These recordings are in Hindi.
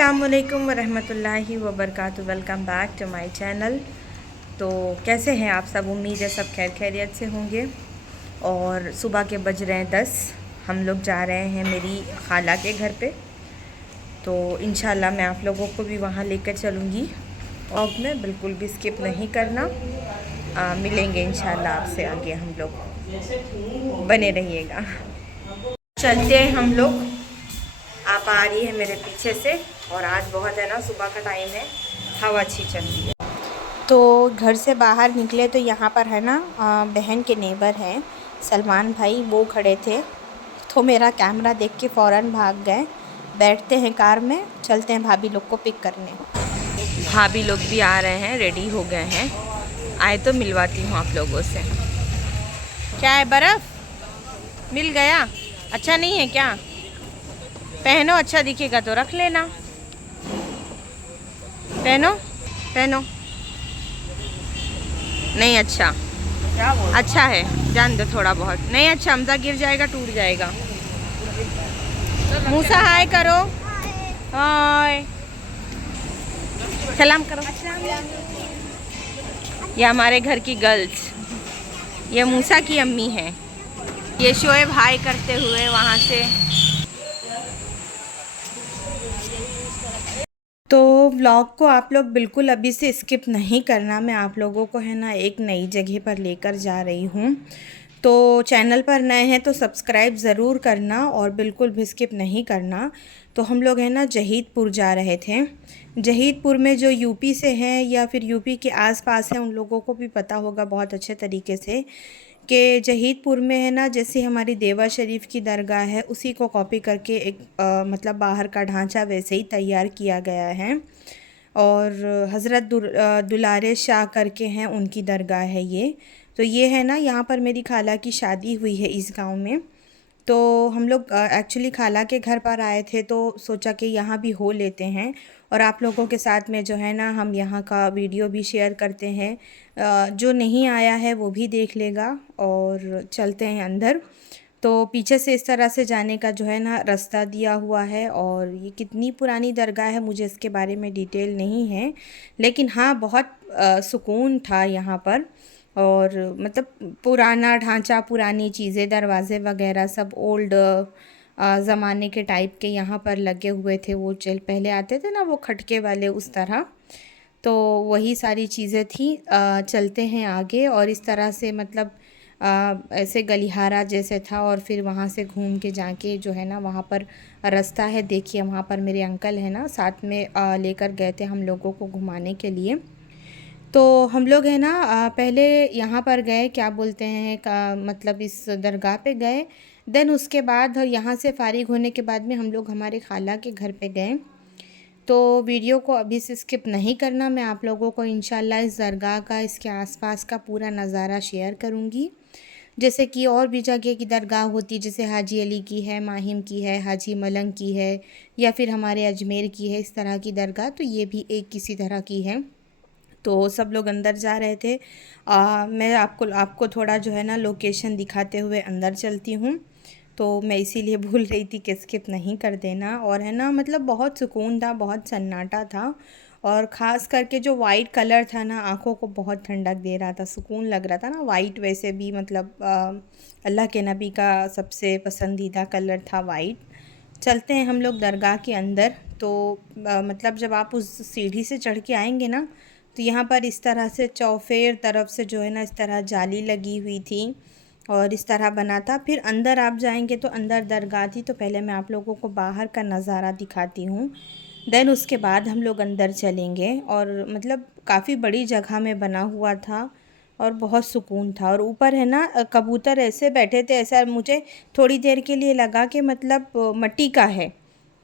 अस्सलामुअलैकुम वरहमतुल्लाहि वबरकातुहू। Welcome back to my channel. तो कैसे हैं आप सब? उम्मीद है सब खैर खैरियत से होंगे। और सुबह के बज रहे हैं 10। हम लोग जा रहे हैं मेरी खाला के घर पे। तो इंशाल्लाह मैं आप लोगों को भी वहाँ लेकर चलूँगी। व्लॉग में बिल्कुल भी स्किप नहीं करना। मिलेंगे इंशाल्लाह आपसे आगे हम लोग, बने रहिएगा। चलते हैं हम लोग। आप आ रही है मेरे पीछे से। और आज बहुत है ना, सुबह का टाइम है, हवा अच्छी चल रही है। तो घर से बाहर निकले तो यहाँ पर है ना बहन के नेबर हैं सलमान भाई, वो खड़े थे। तो मेरा कैमरा देख के फ़ौरन भाग गए। बैठते हैं कार में, चलते हैं भाभी लोग को पिक करने। भाभी लोग भी आ रहे हैं, रेडी हो गए हैं। आए तो मिलवाती हूँ आप लोगों से। क्या है, बर्फ़ मिल गया? अच्छा नहीं है क्या? पहनो, अच्छा दिखेगा तो रख लेना। पहनो पहनो। नहीं अच्छा, क्या बोल? अच्छा है, जान दो थोड़ा बहुत। नहीं अच्छा, हमजा गिर जाएगा, टूट जाएगा। मूसा हाय करो। हाय, सलाम करो। ये हमारे घर की गर्ल्स, ये मूसा की अम्मी है। ये शोएब हाय करते हुए वहाँ से। तो व्लॉग को आप लोग बिल्कुल अभी से स्किप नहीं करना। मैं आप लोगों को है ना एक नई जगह पर लेकर जा रही हूँ। तो चैनल पर नए हैं तो सब्सक्राइब ज़रूर करना और बिल्कुल भी स्किप नहीं करना। तो हम लोग है ना जहीदपुर जा रहे थे। जहीदपुर में जो यूपी से हैं या फिर यूपी के आसपास हैं, उन लोगों को भी पता होगा बहुत अच्छे तरीके से कि जहीदपुर में है ना, जैसे हमारी देवा शरीफ की दरगाह है, उसी को कॉपी करके एक मतलब बाहर का ढांचा वैसे ही तैयार किया गया है। और हज़रत दुलारे शाह करके हैं, उनकी दरगाह है ये। तो ये है ना, यहाँ पर मेरी खाला की शादी हुई है इस गांव में। तो हम लोग एक्चुअली खाला के घर पर आए थे, तो सोचा कि यहाँ भी हो लेते हैं और आप लोगों के साथ में जो है ना हम यहाँ का वीडियो भी शेयर करते हैं। जो नहीं आया है वो भी देख लेगा। और चलते हैं अंदर। तो पीछे से इस तरह से जाने का जो है ना रास्ता दिया हुआ है। और ये कितनी पुरानी दरगाह है मुझे इसके बारे में डिटेल नहीं है, लेकिन हाँ बहुत सुकून था यहाँ पर। और मतलब पुराना ढांचा, पुरानी चीज़ें, दरवाज़े वगैरह सब ओल्ड ज़माने के टाइप के यहाँ पर लगे हुए थे। वो चल पहले आते थे ना वो खटके वाले, उस तरह। तो वही सारी चीज़ें थी। चलते हैं आगे। और इस तरह से मतलब ऐसे गलिहारा जैसे था। और फिर वहाँ से घूम के जाके जो है ना वहाँ पर रास्ता है, देखिए वहाँ पर मेरे अंकल है ना साथ में लेकर गए थे हम लोगों को घुमाने के लिए। तो हम लोग है ना पहले यहाँ पर गए, क्या बोलते हैं का मतलब इस दरगाह पे गए। देन उसके बाद यहाँ से फ़ारिग होने के बाद में हम लोग हमारे खाला के घर पे गए। तो वीडियो को अभी से स्किप नहीं करना। मैं आप लोगों को इंशाल्लाह इस दरगाह का, इसके आसपास का पूरा नज़ारा शेयर करूँगी। जैसे कि और भी जगह की दरगाह होती, जैसे हाजी अली की है, माहिम की है, हाजी मलंग की है, या फिर हमारे अजमेर की है, इस तरह की दरगाह। तो ये भी एक किसी तरह की है। तो सब लोग अंदर जा रहे थे। मैं आपको थोड़ा जो है ना लोकेशन दिखाते हुए अंदर चलती हूँ। तो मैं इसीलिए भूल रही थी कि स्किप नहीं कर देना। और है ना मतलब बहुत सुकून था, बहुत सन्नाटा था। और ख़ास करके जो वाइट कलर था ना, आँखों को बहुत ठंडक दे रहा था, सुकून लग रहा था ना। वाइट वैसे भी मतलब अल्लाह के नबी का सबसे पसंदीदा कलर था वाइट। चलते हैं हम लोग दरगाह के अंदर। तो मतलब जब आप उस सीढ़ी से चढ़ के आएंगे ना, तो यहाँ पर इस तरह से चौफेर तरफ से जो है ना इस तरह जाली लगी हुई थी और इस तरह बना था। फिर अंदर आप जाएंगे तो अंदर दरगाह थी। तो पहले मैं आप लोगों को बाहर का नज़ारा दिखाती हूँ, देन उसके बाद हम लोग अंदर चलेंगे। और मतलब काफ़ी बड़ी जगह में बना हुआ था और बहुत सुकून था। और ऊपर है ना कबूतर ऐसे बैठे थे, ऐसा मुझे थोड़ी देर के लिए लगा कि मतलब मिट्टी का है।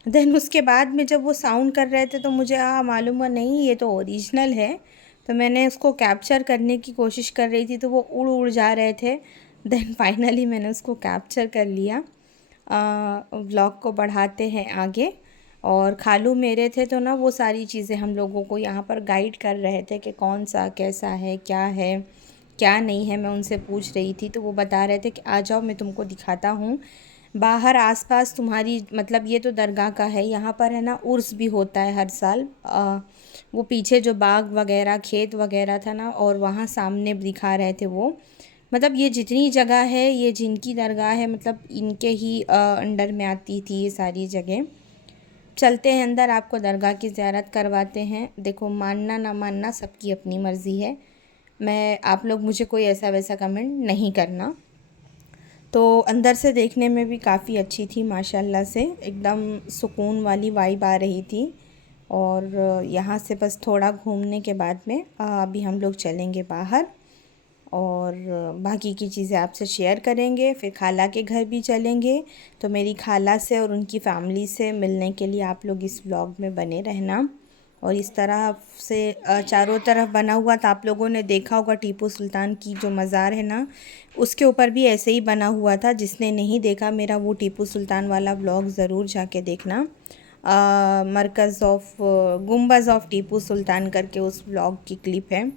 देन उसके बाद में जब वो साउंड कर रहे थे तो मुझे मालूम हुआ नहीं ये तो ओरिजिनल है। तो मैंने उसको कैप्चर करने की कोशिश कर रही थी, तो वो उड़ उड़ जा रहे थे। देन फाइनली मैंने उसको कैप्चर कर लिया। व्लॉग को बढ़ाते हैं आगे। और खालू मेरे थे तो ना वो सारी चीज़ें हम लोगों को यहाँ पर गाइड कर रहे थे कि कौन सा कैसा है, क्या नहीं है। मैं उनसे पूछ रही थी तो वो बता रहे थे कि आ जाओ मैं तुमको दिखाता हूँ। बाहर आसपास तुम्हारी मतलब ये तो दरगाह का है, यहाँ पर है ना उर्स भी होता है हर साल। वो पीछे जो बाग वगैरह खेत वगैरह था ना, और वहाँ सामने दिखा रहे थे वो, मतलब ये जितनी जगह है ये जिनकी दरगाह है मतलब इनके ही अंडर में आती थी ये सारी जगह। चलते हैं अंदर, आपको दरगाह की ज़ियारत करवाते हैं। देखो मानना ना मानना सबकी अपनी मर्ज़ी है, मैं आप लोग मुझे कोई ऐसा वैसा कमेंट नहीं करना। तो अंदर से देखने में भी काफ़ी अच्छी थी माशाल्लाह से, एकदम सुकून वाली वाइब आ रही थी। और यहाँ से बस थोड़ा घूमने के बाद में अभी हम लोग चलेंगे बाहर और बाकी की चीज़ें आपसे शेयर करेंगे। फिर खाला के घर भी चलेंगे, तो मेरी खाला से और उनकी फैमिली से मिलने के लिए आप लोग इस व्लॉग में बने रहना। और इस तरह से चारों तरफ बना हुआ था, आप लोगों ने देखा होगा टीपू सुल्तान की जो मज़ार है ना, उसके ऊपर भी ऐसे ही बना हुआ था। जिसने नहीं देखा मेरा वो टीपू सुल्तान वाला व्लॉग ज़रूर जाके देखना। मरकज़ ऑफ गुम्बज़ ऑफ टीपू सुल्तान करके उस व्लॉग की क्लिप है।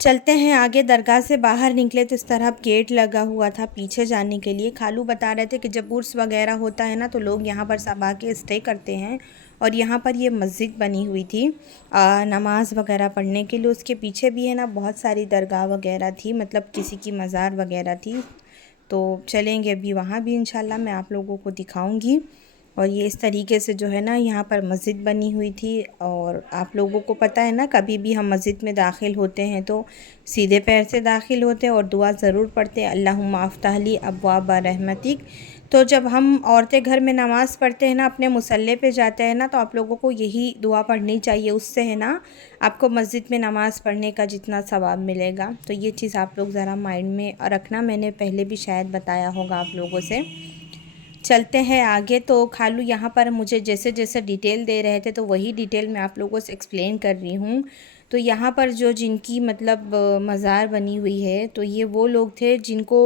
चलते हैं आगे। दरगाह से बाहर निकले तो इस तरह गेट लगा हुआ था पीछे जाने के लिए। खालू बता रहे थे कि जब उर्स वगैरह होता है ना तो लोग यहाँ पर सब आके स्टे करते हैं। और यहाँ पर ये मस्जिद बनी हुई थी नमाज़ वगैरह पढ़ने के लिए। उसके पीछे भी है ना बहुत सारी दरगाह वगैरह थी, मतलब किसी की मज़ार वगैरह थी। तो चलेंगे अभी वहाँ भी इंशाल्लाह मैं आप लोगों को दिखाऊंगी। और ये इस तरीके से जो है ना यहाँ पर मस्जिद बनी हुई थी। और आप लोगों को पता है ना, कभी भी हम मस्जिद में दाखिल होते हैं तो सीधे पैर से दाखिल होते हैं और दुआ ज़रूर पढ़ते हैं, अल्लाहुम्मा अफ्तह ली अब्वाब रहमतिक। तो जब हम औरतें घर में नमाज़ पढ़ते हैं ना, अपने मुसल्ले पे जाते हैं ना, तो आप लोगों को यही दुआ पढ़नी चाहिए। उससे है ना आपको मस्जिद में नमाज़ पढ़ने का जितना सवाब मिलेगा। तो ये चीज़ आप लोग ज़रा माइंड में रखना, मैंने पहले भी शायद बताया होगा आप लोगों से। चलते हैं आगे। तो खालू यहाँ पर मुझे जैसे जैसे डिटेल दे रहे थे तो वही डिटेल मैं आप लोगों से एक्सप्लेन कर रही हूँ। तो यहाँ पर जो जिनकी मतलब मज़ार बनी हुई है, तो ये वो लोग थे जिनको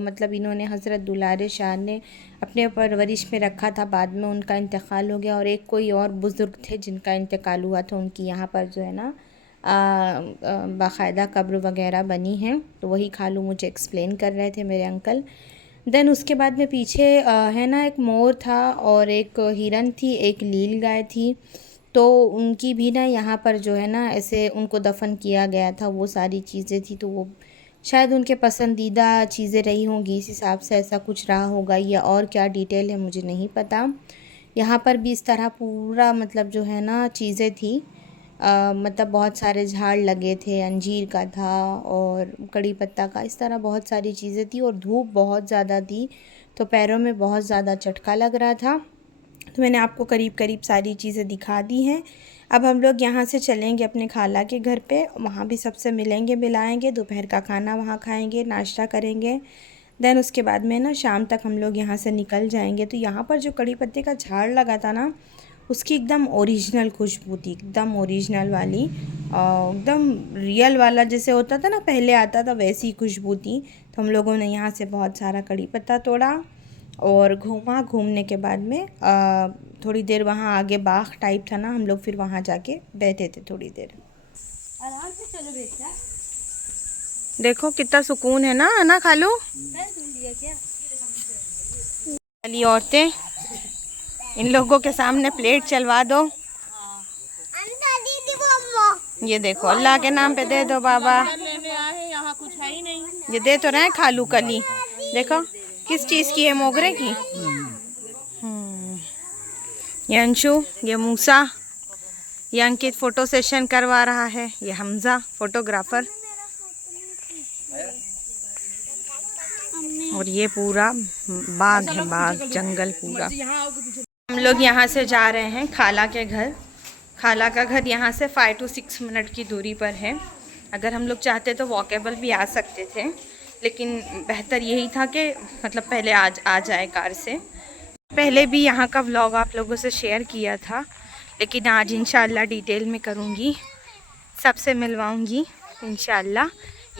मतलब इन्होंने हज़रत दुलारे शाह ने अपने परवरिश में रखा था। बाद में उनका इंतकाल हो गया। और एक कोई और बुज़ुर्ग थे जिनका इंतकाल हुआ था, उनकी यहाँ पर जो है ना बाकायदा कब्र वगैरह बनी है। तो वही खालू मुझे एक्सप्लेन कर रहे थे मेरे अंकल। देन उसके बाद में पीछे है ना एक मोर था और एक हिरन थी, एक लील गाय थी। तो उनकी भी ना यहाँ पर जो है ना ऐसे उनको दफन किया गया था, वो सारी चीज़ें थी। तो वो शायद उनके पसंदीदा चीज़ें रही होंगी, इस हिसाब से ऐसा कुछ रहा होगा, या और क्या डिटेल है मुझे नहीं पता। यहाँ पर भी इस तरह पूरा मतलब जो है ना चीज़ें थी। मतलब बहुत सारे झाड़ लगे थे, अंजीर का था और कड़ी पत्ता का, इस तरह बहुत सारी चीज़ें थी। और धूप बहुत ज़्यादा थी तो पैरों में बहुत ज़्यादा चटका लग रहा था। तो मैंने आपको करीब करीब सारी चीज़ें दिखा दी हैं। अब हम लोग यहाँ से चलेंगे अपने खाला के घर पे, वहाँ भी सबसे मिलेंगे मिलाएंगे, दोपहर का खाना वहाँ खाएंगे, नाश्ता करेंगे। देन उसके बाद में ना शाम तक हम लोग यहाँ से निकल जाएंगे। तो यहाँ पर जो कड़ी पत्ते का झाड़ लगा था ना, उसकी एकदम ओरिजिनल खुशबू थी, एकदम ओरिजिनल वाली, एकदम रियल वाला जैसे होता था ना पहले आता था, वैसी खुशबू थी। तो हम लोगों ने यहाँ से बहुत सारा कड़ी पत्ता तोड़ा और घूमा। घूमने के बाद में थोड़ी देर वहाँ आगे बाग टाइप था ना, हम लोग फिर वहाँ जाके बैठे थे थोड़ी देर। आराम से चलो बेटा, देखो कितना सुकून है ना खालू। वाली औरतें, इन लोगों के सामने प्लेट चलवा दो। ये देखो अल्लाह के नाम पे दे दो बाबा। यहाँ कुछ है ही नहीं। ये दे तो रहे खालू कली, देखो किस चीज़ की है, मोगरे की। ये अंशु, ये मूसा, ये अंकित फ़ोटो सेशन करवा रहा है, ये हमज़ा फोटोग्राफर। और ये पूरा बाग है, बाग जंगल पूरा। हम लोग यहाँ से जा रहे हैं खाला के घर। खाला का घर यहाँ से 5 to 6 मिनट की दूरी पर है। अगर हम लोग चाहते तो वॉकेबल भी आ सकते थे, लेकिन बेहतर यही था कि मतलब पहले आ जाए कार से। पहले भी यहाँ का व्लॉग आप लोगों से शेयर किया था, लेकिन आज इंशाल्लाह डिटेल में करूँगी, सबसे मिलवाऊँगी इंशाल्लाह।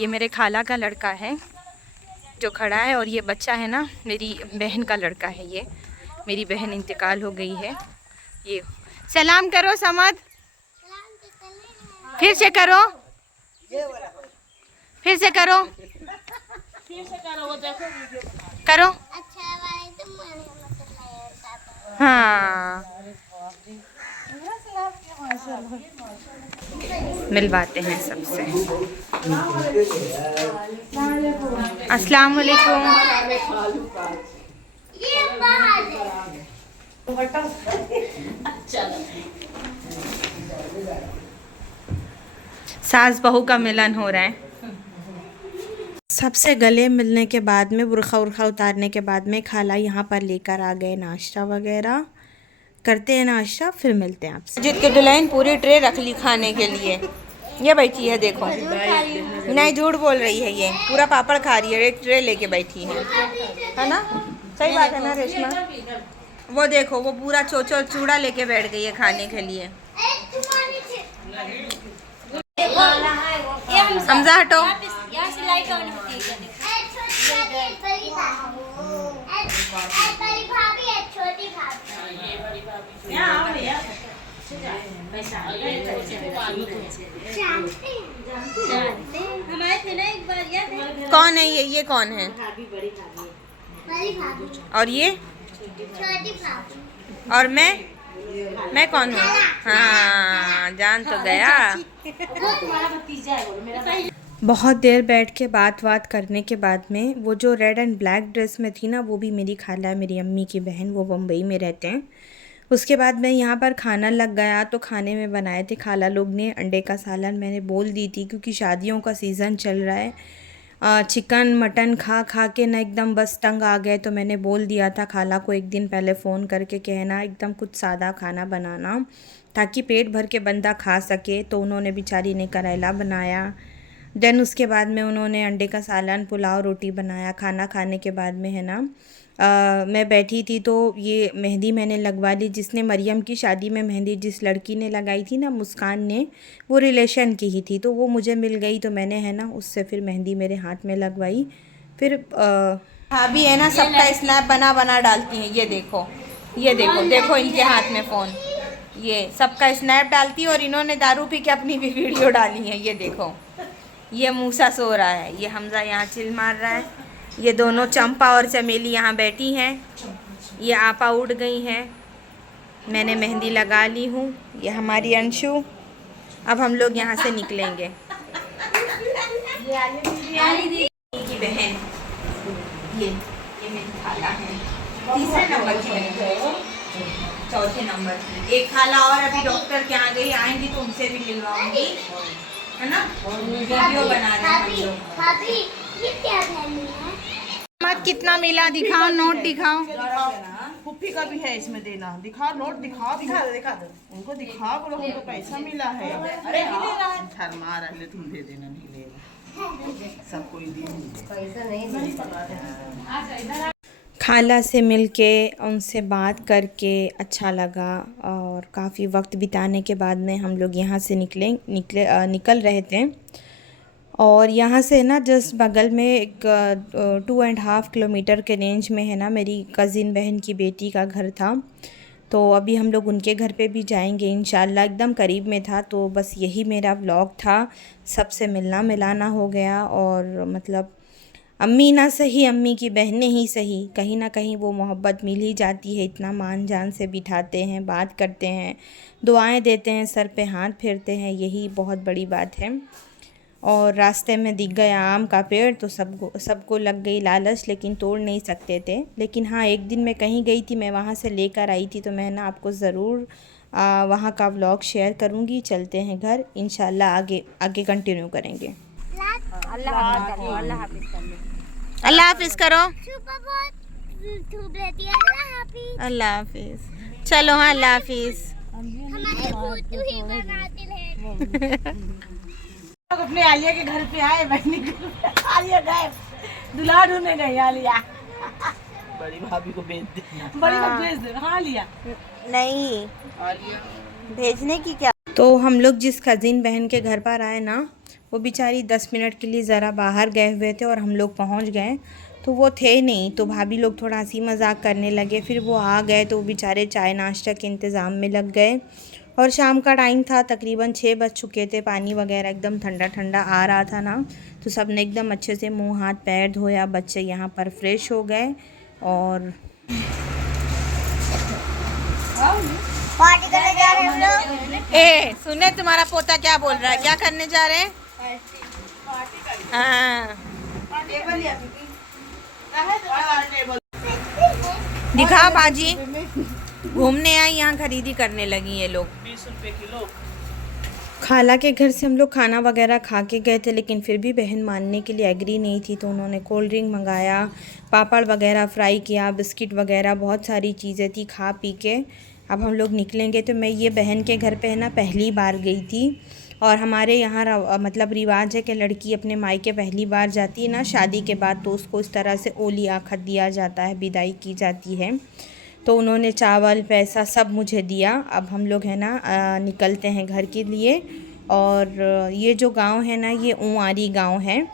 ये मेरे खाला का लड़का है जो खड़ा है, और ये बच्चा है ना मेरी बहन का लड़का है। ये मेरी बहन इंतकाल हो गई है। ये सलाम करो समद, फिर से करो, फिर से करो, करो। हाँ, मिलवाते हैं सबसे। अस्सलाम वालेकुम। सास बहू का मिलन हो रहा है। सबसे गले मिलने के बाद में बुर्खा उर्खा उतारने के बाद में खाला यहाँ पर लेकर आ गए नाश्ता वगैरह। करते हैं नाश्ता, फिर मिलते हैं आपसे। जित के दुल्हन पूरी ट्रे रख ली खाने के लिए। ये बैठी है, देखो नहीं झूठ बोल रही है, ये पूरा पापड़ खा रही है, एक ट्रे लेके बैठी है ना? सही बात है ना रेशमा? वो देखो, वो पूरा चोचो चूड़ा लेके बैठ गई है खाने के लिए। हमजा हटो। कौन है ये कौन है? और ये? और मैं कौन हूँ? हाँ, जान तो गया। बहुत देर बैठ के बात करने के बाद में वो जो रेड एंड ब्लैक ड्रेस में थी ना, वो भी मेरी खाला, मेरी अम्मी की बहन, वो बम्बई में रहते हैं। उसके बाद में यहाँ पर खाना लग गया, तो खाने में बनाए थे खाला लोग ने अंडे का सालन। मैंने बोल दी थी क्योंकि शादियों का सीज़न चल रहा है, चिकन मटन खा खा के ना एकदम बस तंग आ गए। तो मैंने बोल दिया था खाला को एक दिन पहले फ़ोन करके कहना एकदम कुछ सादा खाना बनाना ताकि पेट भर के बंदा खा सके। तो उन्होंने बेचारी ने करेला बनाया। देन उसके बाद में उन्होंने अंडे का सालन, पुलाव, रोटी बनाया। खाना खाने के बाद में है ना, मैं बैठी थी तो ये मेहंदी मैंने लगवा ली। जिसने मरियम की शादी में मेहंदी जिस लड़की ने लगाई थी ना, मुस्कान ने, वो रिलेशन की ही थी, तो वो मुझे मिल गई। तो मैंने है ना उससे फिर मेहंदी मेरे हाथ में लगवाई। फिर भाभी है ना सबका स्नैप बना डालती हैं। ये देखो, ये देखो, देखो इनके हाथ में फ़ोन, ये सबका स्नैप डालती है। और इन्होंने दारू पी के अपनी भी वीडियो डाली है। ये देखो, ये मूसा सो रहा है, ये हमजा यहाँ चिल मार रहा है, ये दोनों चंपा और चमेली यहाँ बैठी हैं, ये आपा उड़ गई हैं। मैंने मेहंदी लगा ली हूँ। ये हमारी अंशु। अब हम लोग यहाँ से निकलेंगे। की बहन, ये मेरी खाला है, तीसरे नंबर की बहन, चौथे नंबर की। एक खाला और अभी डॉक्टर के यहाँ गई, आएंगी तो उनसे भी मिलवाऊंगी, है ना? वीडियो बना रहे हैं हम लोग। भाभी ये क्या पहनी है? मत कितना मिला दिखाओ, नोट दिखाओ। फुफ्फी का भी है इसमें देना, दिखा नोट, दिखा दो उनको, दिखा बोलो हमको पैसा मिला है। अरे शर्मा रहे, तुम दे देना, नहीं लेगा सब कोई पैसा नहीं। खाला से मिलके उनसे बात करके अच्छा लगा और काफ़ी वक्त बिताने के बाद में हम लोग यहाँ से निकल रहे थे। और यहाँ से ना जस्ट बगल में एक 2.5 किलोमीटर के रेंज में है ना मेरी कज़िन बहन की बेटी का घर था। तो अभी हम लोग उनके घर पे भी जाएंगे इंशाल्लाह, एकदम करीब में था। तो बस यही मेरा व्लॉग था, सबसे मिलना मिलाना हो गया। और मतलब अम्मी ना सही, अम्मी की बहनें ही सही, कहीं ना कहीं वो मोहब्बत मिल ही जाती है। इतना मान जान से बिठाते हैं, बात करते हैं, दुआएं देते हैं, सर पे हाथ फेरते हैं, यही बहुत बड़ी बात है। और रास्ते में दिख गया आम का पेड़ तो सबको लग गई लालच, लेकिन तोड़ नहीं सकते थे। लेकिन हाँ, एक दिन मैं कहीं गई थी, मैं वहाँ से लेकर आई थी, तो मैं ना आपको ज़रूर वहाँ का व्लॉग शेयर करूँगी। चलते हैं घर, इंशाल्लाह आगे कंटिन्यू करेंगे। अल्लाह हाफिज़ करो। अल्लाह हाफिज़। चलो हाँ, अल्लाह हाफिज़। अपने आलिया के घर पे आए, बहनी आलिया गए, दुल्हा ढूंढने गई आलिया। बड़ी भाभी को भेज दे, बड़ी को भेज दे। हाँ लिया नहीं, भेजने की क्या। तो हम लोग जिस कज़िन बहन के घर पर आए ना, वो बेचारी 10 मिनट के लिए ज़रा बाहर गए हुए थे और हम लोग पहुंच गए तो वो थे नहीं। तो भाभी लोग थोड़ा हंसी मजाक करने लगे, फिर वो आ गए तो वो बेचारे चाय नाश्ता के इंतज़ाम में लग गए। और शाम का टाइम था, तकरीबन 6 बज चुके थे, पानी वगैरह एकदम ठंडा ठंडा आ रहा था ना, तो सब ने एकदम अच्छे से मुंह हाथ पैर धोया। बच्चे यहाँ पर फ्रेश हो गए और पार्टी करने जा रहे हैं हम लोग। ए सुने, तुम्हारा पोता क्या बोल रहा है? क्या करने जा रहे हैं? हाँ, दिखा बाजी, घूमने आई, यहाँ खरीदी करने लगी ये लोग। 20 रुपए किलो। खाला के घर से हम लोग खाना वगैरह खा के गए थे, लेकिन फिर भी बहन मानने के लिए एग्री नहीं थी, तो उन्होंने कोल्ड ड्रिंक मंगाया, पापड़ वगैरह फ्राई किया, बिस्किट वगैरह बहुत सारी चीज़ें थी। खा पी के अब हम लोग निकलेंगे। तो मैं ये बहन के घर पे है ना पहली बार गई थी, और हमारे यहाँ मतलब रिवाज है कि लड़की अपने मायके पहली बार जाती है ना शादी के बाद, तो उसको इस तरह से ओली आखत दिया जाता है, विदाई की जाती है। तो उन्होंने चावल पैसा सब मुझे दिया। अब हम लोग है ना निकलते हैं घर के लिए। और ये जो गांव है ना, ये ऊआरी गांव है।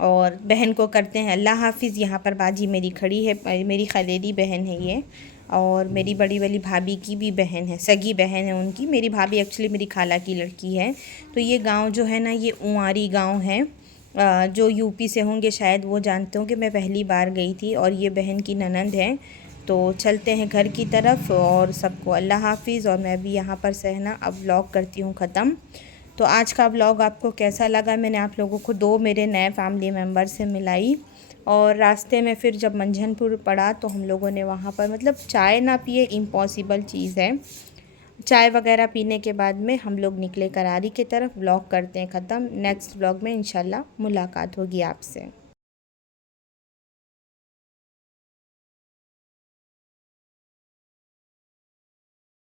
और बहन को करते हैं अल्लाह हाफिज़। यहाँ पर बाजी मेरी खड़ी है, मेरी खलेरी बहन है ये, और मेरी बड़ी वाली भाभी की भी बहन है, सगी बहन है उनकी। मेरी भाभी एक्चुअली मेरी खाला की लड़की है। तो ये गांव जो है ना, ये ऊआरी गांव है। जो यूपी से होंगे शायद वो जानते होंगे, मैं पहली बार गई थी, और ये बहन की ननंद है। तो चलते हैं घर की तरफ, और सबको अल्लाह हाफिज़। और मैं भी यहाँ पर से है ना अब व्लॉग करती हूँ ख़त्म। तो आज का व्लॉग आपको कैसा लगा? मैंने आप लोगों को 2 मेरे नए फैमिली मेम्बर से मिलाई। और रास्ते में फिर जब मंझनपुर पड़ा तो हम लोगों ने वहाँ पर मतलब चाय ना पिए, इम्पॉसिबल चीज़ है। चाय वगैरह पीने के बाद में हम लोग निकले करारी की तरफ। व्लॉग करते हैं ख़त्म। नेक्स्ट व्लॉग में इंशाल्लाह मुलाकात होगी आपसे।